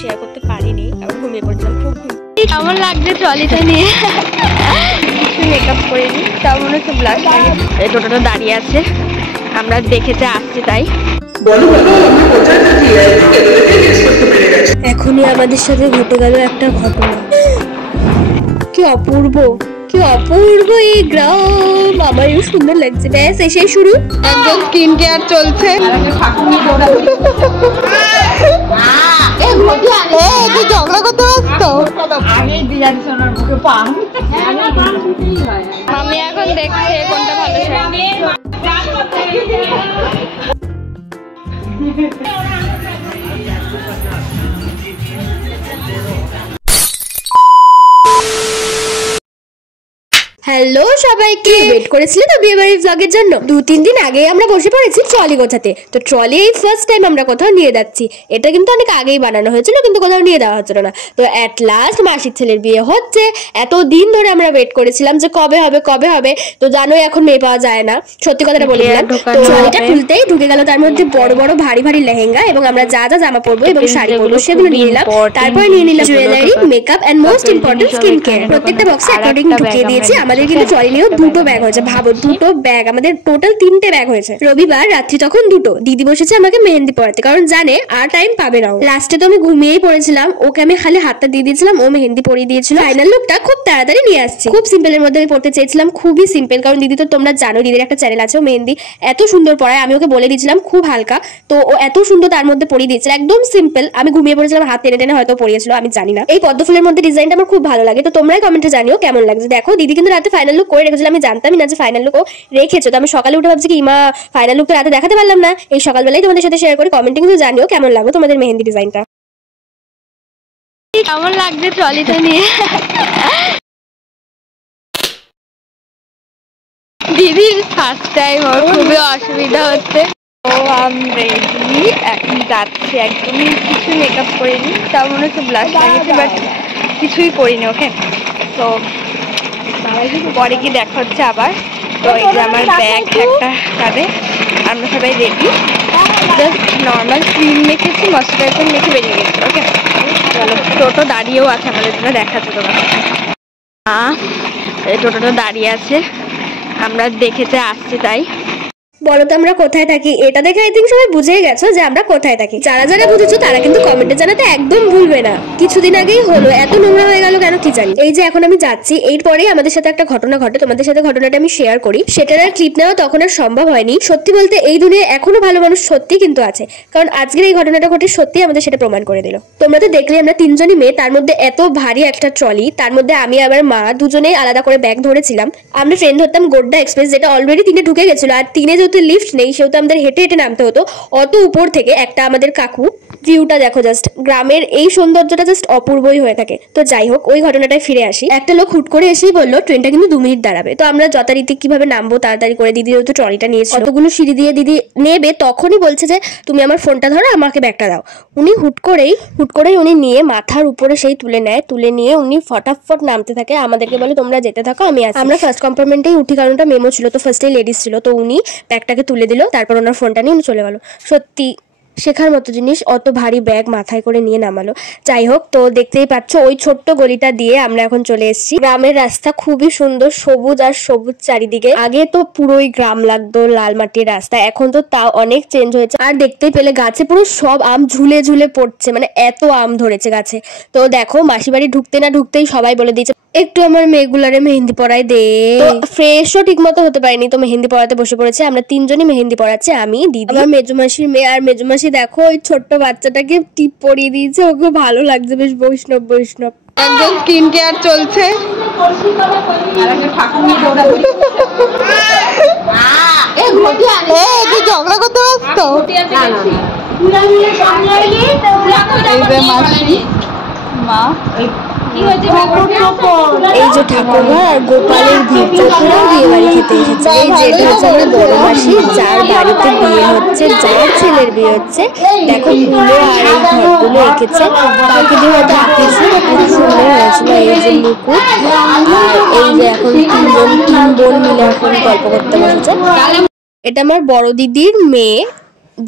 Share করতে পারিনি, কারণ ঘুমিয়ে পড়ছিলাম। খুব কেমন লাগছে ট্রলিটা নিয়ে? কিছু মেকআপ করিনি, তাও মনে হচ্ছে ব্লাশ লাগে। এই টোটোটা দাঁড়িয়ে আছে, আমরা দেখেতে আসছি তাই। এখনই আমাদের সাথে ঘটে গেল একটা ঘটনা। কি অপূর্ব, কি অপূর্ব এই গ্রাম, আমারও সুন্দর লাগছে। ব্যাস এসে শুরু, একদম স্কিন কেয়ার চলছে। ঝগড়া করতে আসতো। আমি এখন দেখছি কোনটা ভালো হ্যালো সবাইকে, ওয়েট করেছিলে তো বিয়ে বাড়ির ব্লগের জন্য? 2-3 দিন আগে আমরা বসে পড়েছি ট্রলি গোছাতে। তো ট্রলি এই ফার্স্ট টাইম আমরা কোথাও নিয়ে যাচ্ছি। এটা কিন্তু অনেক আগেই বানানো হয়েছিল, কিন্তু কোথাও নিয়ে দেওয়া হচ্ছিল না। তো অ্যাট লাস্ট মাসির ছেলের বিয়ে হচ্ছে। এত দিন ধরে আমরা ওয়েট করেছিলাম যে কবে হবে কবে হবে। তো জানোই এখন মেয়ে পাওয়া যায় না, সত্যি কথাটা বলে দিলাম। তো ট্রলিটা খুলতেই ঢুকে গেল তার মধ্যে বড় বড় ভারী ভারী লেহেঙ্গা, এবং আমরা যা যা জামা পরবো এবং শাড়ি পরবো সেগুলো নিয়ে নিলাম। তারপরে নিয়ে নিলাম jewellery, makeup and most important skin care. প্রত্যেকটা বক্সে অ্যাকর্ডিং ঢুকিয়ে দিয়েছি। আমাদের কিন্তু ট্রলি নিয়েও দুটো ব্যাগ হয়েছে। ভাবো, দুটো ব্যাগ, আমাদের টোটাল 3টে ব্যাগ হয়েছে। রবিবার রাত্রি তখন দুটো দিদি বসেছে আমাকে মেহেন্দি পড়াতে, কারণ জানে আর টাইম পাবে না। লাস্টে তো আমি ঘুমিয়েই পড়েছিলাম, ওকে আমি খালি হাতটা দিয়ে দিয়েছিলাম, ও মেহেন্দি পরিয়ে দিয়েছিল। ফাইনাল লুকটা খুব তাড়াতাড়ি নিয়ে আসছি। খুব সিম্পলের মধ্যে আমি পড়তে চেয়েছিলাম, খুবই সিম্পল, কারণ দিদি তো তোমরা জানো দিদির একটা চ্যানেল আছে, ও মেহেন্দি এত সুন্দর পড়ায়। আমি ওকে বলে দিয়েছিলাম খুব হালকা, তো ও এত সুন্দর তার মধ্যে পরিয়ে দিয়েছিল, একদম সিম্পল। আমি ঘুমিয়ে পড়েছিলাম, হাত টেনে টেনে হয়তো পরিয়েছিল, আমি জানি না। এই পদ্ম ফুলের মধ্যে ডিজাইনটা আমার খুব ভালো লাগে, তো তোমরাই কমেন্টে জানিও কেমন লাগছে। দেখো দিদি কিন্তু রাতে ফাইনাল লুক করে রেখেছিল, আমি জানতামই না যে ফাইনাল লুক ও রেখেছো। তো আমি সকালে উঠে ভাবছি কি মা ফাইনাল লুকটা রাতে দেখাতে পারলাম না, এই সকালবেলায় তোমাদের সাথে শেয়ার করি। কমেন্টে কিন্তু জানিও কেমন লাগলো তোমাদের মেহেন্দি ডিজাইনটা। কেমন লাগছে ট্রলিটা নিয়ে? দিদির ফার্স্ট টাইম, ওর খুবই অসুবিধা হচ্ছে। ও আমি রেডি, এখন যাচ্ছি। একদমই কিছু মেকআপ করিনি, তাও মনে হচ্ছে ব্লাশ লাগিয়েছি, বাট কিছুই করিনি। ওকে, তো পরে কি দেখা হচ্ছে আবার। তো এই যে আমার ব্যাগ একটা কাঁধে, আমরা সবাই রেডি। জাস্ট নর্মাল ক্রিম মেখেছি, ময়শ্চারাইজার মেখে বেরিয়ে গেছি। ওকে চলো, টোটো দাঁড়িয়েও আছে আমাদের জন্য, দেখাচ্ছে তোমার। এই টোটোটা দাঁড়িয়ে আছে, আমরা দেখেতে আসছি তাই। বলো তো আমরা কোথায় থাকি? এটা দেখে আই থিঙ্ক সবাই বুঝেই গেছো যে আমরা কোথায় থাকি। যারা যারা বুঝেছো তারা কিন্তু কমেন্টে জানাতে একদম ভুলবে না। কিছুদিন আগেই হলো, এত নোংরা হয়ে গেল কেন কি জানি। এই যে এখন আমি যাচ্ছি, এরপরেই আমাদের সাথে একটা ঘটনা ঘটে, তোমাদের সাথে ঘটনাটা আমি শেয়ার করি। সেটার আর ক্লিপ নেওয়া তখন আর সম্ভব হয়নি। সত্যি বলতে এই দুনিয়ায় এখনো ভালো মানুষ সত্যি কিন্তু আছে, কারণ আজকের এই ঘটনাটা ঘটে সত্যি আমাদের সেটা প্রমাণ করে দিল। তোমরা তো দেখলে আমরা 3জনই মেয়ে, তার মধ্যে এত ভারী একটা ট্রলি, তার মধ্যে আমি আবার মা দুজনেই আলাদা করে ব্যাগ ধরেছিলাম। আমরা ট্রেন ধরতাম গোড্ডা এক্সপ্রেস, যেটা অলরেডি 3-এ ঢুকে গেছিল, আর 3-এ যেহেতু লিফট নেই সেহেতু আমাদের হেঁটে হেঁটে নামতে হতো। অত উপর থেকে একটা আমাদের কাকু, ভিউটা দেখো জাস্ট, গ্রামের এই সৌন্দর্যটা জাস্ট অপূর্বই হয়ে থাকে। তো যাই হোক, ওই ঘটনাটায় ফিরে আসি। একটা লোক হুট করে এসেই বললো ট্রেনটা কিন্তু 2 মিনিট দাঁড়াবে। তো আমরা যথারীতি কিভাবে নামবো তাড়াতাড়ি করে, দিদি যেহেতু ট্রলিটা নিয়েছিল, অতগুলো সিঁড়ি দিয়ে দিদি নেবে, তখনই বলছে যে তুমি আমার ফোনটা ধরো, আমাকে ব্যাগটা দাও। উনি হুট করেই উনি নিয়ে মাথার উপরে সেই তুলে নেয়, তুলে নিয়ে উনি ফটাফট নামতে থাকে, আমাদেরকে বলে তোমরা যেতে থাকো, আমি আছি। আমরা ফার্স্ট কম্পার্টমেন্টেই উঠি, কারণটা মেমো ছিল, তো ফার্স্টেই লেডিস ছিল। তো উনি ব্যাগটাকে তুলে দিল, তারপর ওনার ফোনটা নিয়ে উনি চলে গেল। সত্যি শেখার মতো জিনিস, অত ভারী ব্যাগ মাথায় করে নিয়ে নামালো। যাই হোক, তো দেখতেই পাচ্ছ ওই ছোট্ট গলিটা দিয়ে আমরা এখন চলে এসেছি। গ্রামের রাস্তা খুবই সুন্দর, সবুজ আর সবুজ চারিদিকে। আগে তো পুরোই গ্রাম লাগতো, লাল মাটির রাস্তা, এখন তো তাও অনেক চেঞ্জ হয়েছে। আর দেখতেই পেলে গাছে পুরো সব আম ঝুলে ঝুলে পড়ছে, মানে এত আম ধরেছে গাছে। তো দেখো মাসি বাড়ি ঢুকতে না ঢুকতেই সবাই বলে দিয়েছে একটু আমার মেয়েগুলারে মেহেন্দি পড়াই দে। তো ফ্রেশও ঠিক মতো হতে পারেনি, তো মেহেন্দি পড়াতে বসে পড়েছে। আমরা 3জনই মেহেন্দি পড়াচ্ছি, আমি, দিদি, আমার মেজুমাসির মেয়ে। আর মেজুমাসি দেখো ওই ছোট্ট বাচ্চাটাকে টিপ পরিয়ে দিয়েছে, ওকে ভালো লাগছে বেশ, বৈষ্ণব বৈষ্ণব। একদম স্কিন কেয়ার চলছে। ঝগড়া করতে আসতো। মা এই যে ঠাকুরমা আর গোপালের ভিড় বিয়ে বাড়ি খেতে এসেছে। এই যে এটা হচ্ছে আমার বড় মাসি, যার বাড়িতে বিয়ে হচ্ছে, যার ছেলের বিয়ে হচ্ছে। দেখো ফুলে আর এই ঘরগুলো এঁকেছে, কাউকে দিয়ে হয়তো আঁকিয়েছিল, খুব সুন্দর হয়েছিল। এই যে মুকুট, আর এই যে এখন 3 বোন মিলে এখন গল্প করতে বসেছে। এটা আমার বড় দিদির মেয়ে,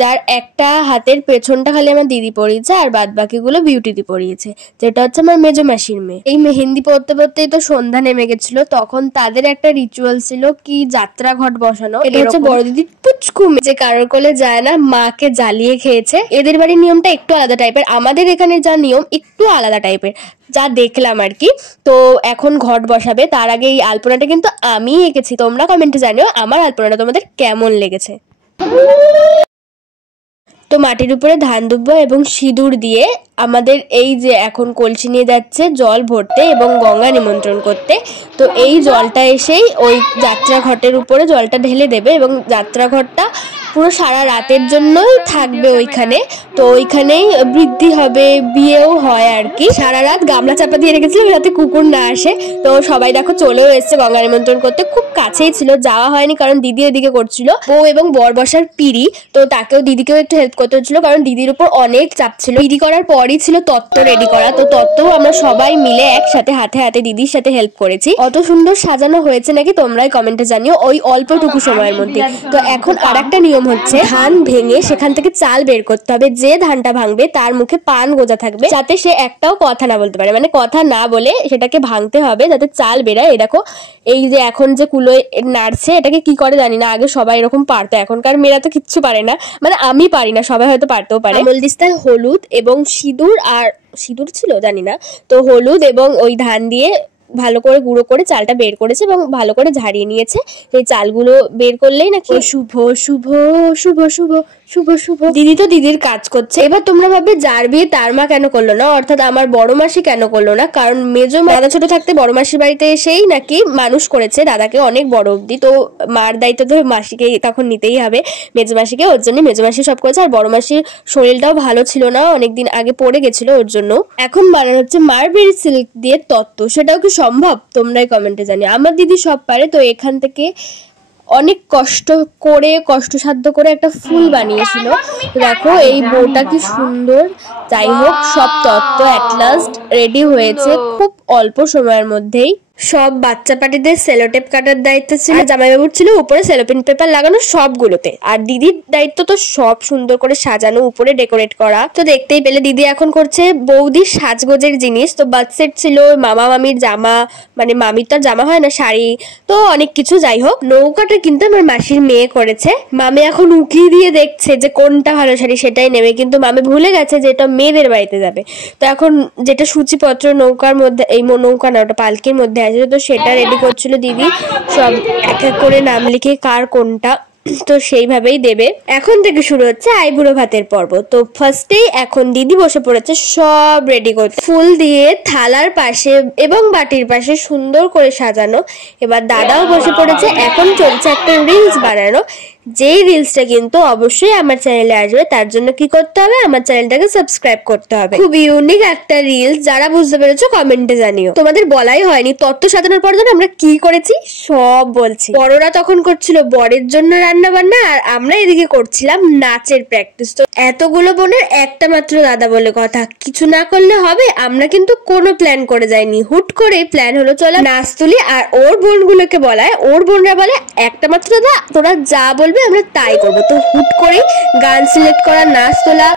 যার একটা হাতের পেছনটা খালি আমার দিদি পরিয়েছে আর বাদ বাকিগুলো বিউটিদি পরিয়েছে, যেটা হচ্ছে আমার মেজো মাসির মেয়ে। এই মেহেন্দি পরতে পরতেই তো সন্ধ্যা নেমে গেছিল, তখন তাদের একটা রিচুয়াল ছিল কি যাত্রা ঘট বসানো। এটা হচ্ছে বড় দিদি পুচকু যে কারোর কোলে যায় না, মাকে জ্বালিয়ে খেয়েছে। এদের বাড়ির নিয়মটা একটু আলাদা টাইপের, আমাদের এখানে যা নিয়ম একটু আলাদা টাইপের, যা দেখলাম আর কি। তো এখন ঘট বসাবে, তার আগে এই আলপনাটা কিন্তু আমি এঁকেছি। তোমরা কমেন্টে জানিও আমার আলপনাটা তোমাদের কেমন লেগেছে। তো মাটির উপরে ধান দুব্বা এবং সিঁদুর দিয়ে আমাদের এই যে এখন কলসি নিয়ে যাচ্ছে জল ভরতে এবং গঙ্গা নিমন্ত্রণ করতে। তো এই জলটা এসেই ওই যাত্রা ঘটের উপরে জলটা ঢেলে দেবে এবং যাত্রা ঘটটা পুরো সারা রাতের জন্যই থাকবে ওইখানে। তো ওইখানেই বৃদ্ধি হবে, বিয়েও হয় আর কি। সারা রাত গামলা চাপা দিয়ে রেখেছিল যাতে কুকুর না আসে। তো সবাই দেখো চলেও এসছে গঙ্গা নিমন্ত্রণ করতে, খুব কাছেই ছিল, যাওয়া হয়নি কারণ দিদি এদিকে করছিল। বউ এবং বর বসার পিড়ি, তো তাকেও দিদিকেও একটু হেল্প করতে হচ্ছিল কারণ দিদির উপর অনেক চাপ ছিল। পিড়ি করার পরই ছিল তত্ত্ব রেডি করা, তো তত্ত্বও আমরা সবাই মিলে একসাথে হাতে হাতে দিদির সাথে হেল্প করেছি। অত সুন্দর সাজানো হয়েছে নাকি তোমরাই কমেন্টে জানিও ওই অল্পটুকু সময়ের মধ্যে। তো এখন আর একটা নিয়ম হচ্ছে, ধান ভেঙে সেখান থেকে চাল বের করতে হবে। যে ধানটা ভাঙবে তার মুখে পান গোজা থাকবে, যাতে সে একটাও কথা না বলতে পারে, মানে কথা না বলে সেটাকে ভাঙতে হবে যাতে চাল বেরায়। এই দেখো এই যে এখন যে কুলোয় নাড়ছে, এটাকে কি করে জানি না, আগে সবাই এরকম পারতো, এখনকার মেয়েরা তো কিচ্ছু পারে না, মানে আমি পারি না, সবাই হয়তো পারতেও পারে। আমলদিস্তায় হলুদ এবং সিঁদুর, আর সিঁদুর ছিল জানি না, তো হলুদ এবং ওই ধান দিয়ে ভালো করে গুঁড়ো করে চালটা বের করেছে এবং ভালো করে ঝাড়িয়ে নিয়েছে। এই চালগুলো বের করলেই নাকি শুভ শুভ শুভ শুভ শুভ শুভ। দিদি তো দিদির কাজ করছে। এবার তোমরা ভাববে যার বিয়ে তার মা কেন করলো না, অর্থাৎ আমার বড় মাসি কেন করলো না, কারণ মেজো দাদা ছোট থাকতে বড় মাসির বাড়িতে এসেই নাকি মানুষ করেছে দাদাকে অনেক বড় অব্দি। তো মার দায়িত্ব তো মাসিকে তখন নিতেই হবে, মেজো মাসিকে, ওর জন্য মেজো মাসি সব করেছে। আর বড় মাসির শরীরটাও ভালো ছিল না, অনেকদিন আগে পড়ে গেছিল, ওর জন্য এখন বানানো হচ্ছে মারবেরি সিল্ক দিয়ে তত্ত্ব। সেটাও কি সম্ভব তোমরাই কমেন্টে জানিও। আমার দিদি সব পারে, তো এখান থেকে অনেক কষ্টসাধ্য করে একটা ফুল বানিয়েছিল। দেখো এই বউটা কি সুন্দর। যাই হোক, সব তত্ত্ব অ্যাট লাস্ট রেডি হয়েছে খুব অল্প সময়ের মধ্যেই। সব বাচ্চা পার্টিদের সেলোটেপ কাটার দায়িত্ব ছিল, জামাইবাবুর ছিল উপরে সেলোপিন পেপার লাগানো সবগুলোতে, আর দিদির দায়িত্ব তো সব সুন্দর করে সাজানো, উপরে ডেকোরেট করা। তো দেখতেই পেলে দিদি এখন করছে বৌদির সাজগোজের জিনিস। তো বার্থ সেট ছিল, মামা মামির জামা, মানে মামির তো জামা হয় না, শাড়ি, তো অনেক কিছু। যাই হোক, নৌকাটা কিন্তু আমার মাসির মেয়ে করেছে। মামি এখন উকি দিয়ে দেখছে যে কোনটা ভালো শাড়ি সেটাই নেবে, কিন্তু মামি ভুলে গেছে যে এটা মেয়েদের বাড়িতে যাবে। তো এখন যেটা সূচিপত্র নৌকার মধ্যে, এই নৌকা না ওটা পালকির মধ্যে, তো সেটা রেডি করছিল দিদি, সব এক এক করে নাম লিখে কার কোনটা, তো সেইভাবেই দেবে। এখন থেকে শুরু হচ্ছে আইবুড়ো ভাতের পর্ব। তো ফার্স্টেই এখন দিদি বসে পড়েছে সব রেডি করতে, ফুল দিয়ে থালার পাশে এবং বাটির পাশে সুন্দর করে সাজানো। এবার দাদাও বসে পড়েছে, এখন চলছে একটা রিলস বানানো, যেই রিলসটা কিন্তু অবশ্যই আমার চ্যানেলে আসবে। তার জন্য কি করতে হবে, আমার চ্যানেলটাকে সাবস্ক্রাইব করতে হবে। খুব ইউনিক একটা রিলস, যারা বুঝতে পেরেছো কমেন্টে জানিও। তোমাদের বলাই হয়নি তত্ত্ব সাজানোর পর আমরা কি করেছি সব বলছি। বড়রা তখন করছিল বরের জন্য রান্না বান্না, আর আমরা এদিকে করছিলাম নাচের প্র্যাকটিস। তো এতগুলো বোনের একটা মাত্র দাদা বলে কথা, কিছু না করলে হবে। আমরা কিন্তু কোনো প্ল্যান করে যাইনি, হুট করে প্ল্যান হলো চলো নাচ তুলি। আর ওর বোনগুলোকে বলায়, ওর বোনরা বলে একটা মাত্র দাদা, তোরা যা বলবে আমরা তাই করবো। তো হুট করে গান সিলেক্ট করা, নাচ তোলা,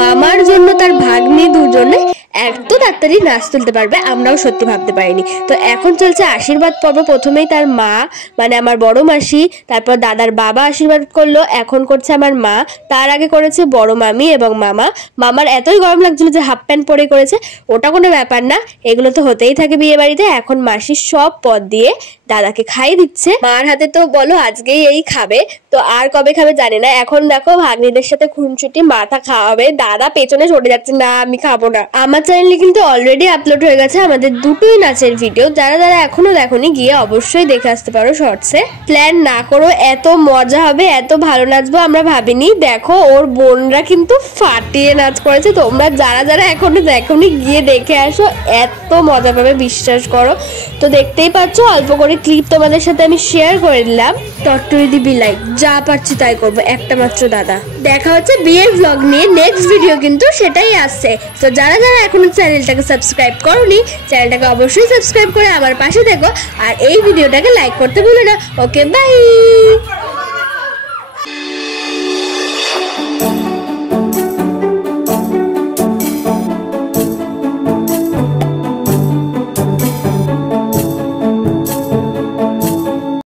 মামার জন্য তার ভাগ্নি দুজনে এত তাড়াতাড়ি নাচ তুলতে পারবে আমরাও সত্যি ভাবতে পারিনি। তো এখন চলছে আশীর্বাদ পর্ব। প্রথমেই তার মা, মানে আমার বড় মাসি, তারপর দাদার বাবা আশীর্বাদ করলো, এখন করছে আমার মা, তার আগে করেছে বড় মামি এবং মামা। মামার এতই গরম লাগছিল যে হাফ প্যান্ট পরে করেছে, ওটা কোনো ব্যাপার না, এগুলো তো হতেই থাকে বিয়ে বাড়িতে। এখন মাসি সব পদ দিয়ে দাদাকে খাইয়ে দিচ্ছে। মার হাতে তো বলো আজকেই এই খাবে, তো আর কবে খাবে জানি না। এখন দেখো ভাগ্নিদের সাথে খুনছুটি, মাথা খাওয়াবে, দাদা পেছনে সরে যাচ্ছে, না আমি খাবো না। আমার চ্যানেলে কিন্তু অলরেডি আপলোড হয়ে গেছে আমাদের দুটোই নাচের ভিডিও, যারা যারা এখনো দেখোনি গিয়ে অবশ্যই দেখে আসতে পারো শর্টসে। প্ল্যান না করো, এত মজা হবে, এত ভালো নাচবো আমরা ভাবিনি। দেখো ওর বোনরা কিন্তু ফাটিয়ে নাচ করেছে, তোমরা যারা যারা এখনো দেখোনি গিয়ে দেখে আসো, এত মজা পাবে বিশ্বাস করো। তো দেখতেই পাচ্ছ অল্প করে ক্লিপ তোমাদের সাথে আমি শেয়ার করে দিলাম। টট্টুরি দিবি লাইক, যা পারছি তাই করবো, একটা মাত্র দাদা। দেখা হচ্ছে বিয়ের ব্লগ নিয়ে নেক্সট ভিডিও, কিন্তু সেটাই আসছে। তো যারা যারা এখনো চ্যানেলটাকে সাবস্ক্রাইব করোনি, চ্যানেলটাকে অবশ্যই সাবস্ক্রাইব করে আমার পাশে দেখো, আর এই ভিডিওটাকে লাইক করতে ভুলো না। Okay bye.